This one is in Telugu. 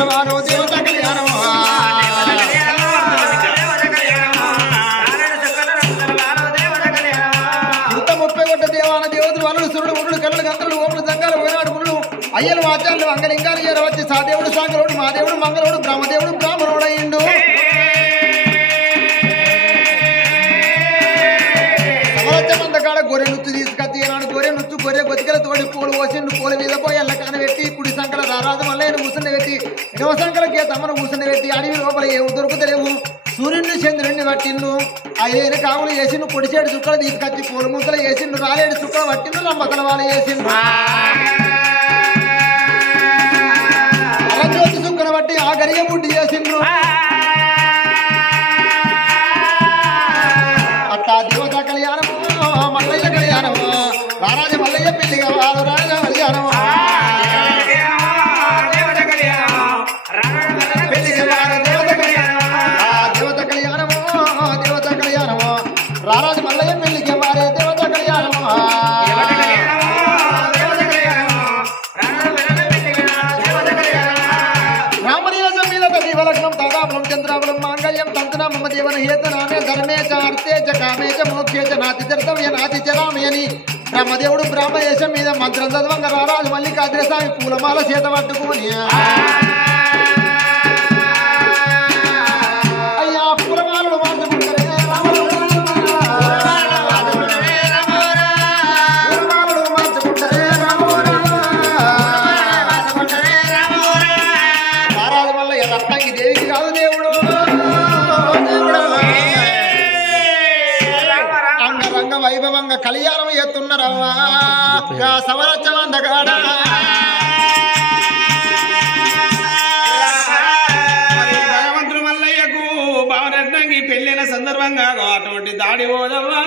మంత్రవాడు దేవత కళ్యాణం 30 దేవాన దేవతలు వనులు సురుడు మురుడు కళ్ళు గంటలు ఓపులు సంఘాలు పోయినాడు ముళ్ళు అయ్యలు ఆచార్యులు అంగలింగాలు చేరవచ్చి సాదేవుడు సాగరుడు మా దేవుడు మంగళుడు బ్రహ్మదేవుడు బ్రాహ్మణుడు అయ్యిండు సమరచ్చమందకాడ గొర్రె నుచ్చు తీసుకొచ్చి నాడు గొర్రె నుచ్చు గొర్రె గొతికల తోడి పూలు పోసిండు పూల మీద పోయి అల్ల కనబెట్టి కుడి సంకల రారాజు మల్లయ్య కూర్చుని పెట్టి ఎడవ సంకలకే తమను కూర్చుని పెట్టి అడవి లోపల ఏమి దొరుకుతలేవు సూర్యుడిని చంద్రుడిని పట్టిండు ఆ ఏను కావులు వేసిండు పొడిచేడు చుక్కలు తీసుకొచ్చి పూల ముద్దలు వేసిండు రాలేడు చుక్కలు పట్టిండు నమ్మకల వాళ్ళు వేసిండు అరజ్యోతి చుక్కను బట్టి ఆ గరిగ బుడ్డి చేసిండ్రు అట్టా దేవత కళ్యాణము మల్లయ్య కళ్యాణము రారాజ మల్లయ్య పెళ్లిగా వారు రాజ కళ్యాణము రారాజు మల్లయ్య పెళ్లికి వారే దేవత కళ్యాణము రామనియోజం మీద దీవలగ్నం దాదాపులం చంద్రాబలం మాంగళ్యం తంతున మమ జీవన హేతనామే ధర్మే చ అర్థే చ కామే చ మోక్షే చ నాతి చర్తవ్య నాతి చ రామయని బ్రహ్మదేవుడు బ్రహ్మయేశం మీద మంత్రం చదవంగా రారాజు మల్లికాద్రస్వామి పూలమాల చేత పట్టుకుని అయ్యా పూలమాలలు మార్చుకుంటారే రత్నంగి దేవికి కాదు దేవుడు అంగరంగ వైభవంగా కళ్యాణం ఎత్తున్నారవ్వా సమరచ్చమందగాడ భగవంతుడు మల్లయ్యకు భావరత్నంగి పెళ్ళైన సందర్భంగా అటువంటి దాడి పోదవ్వా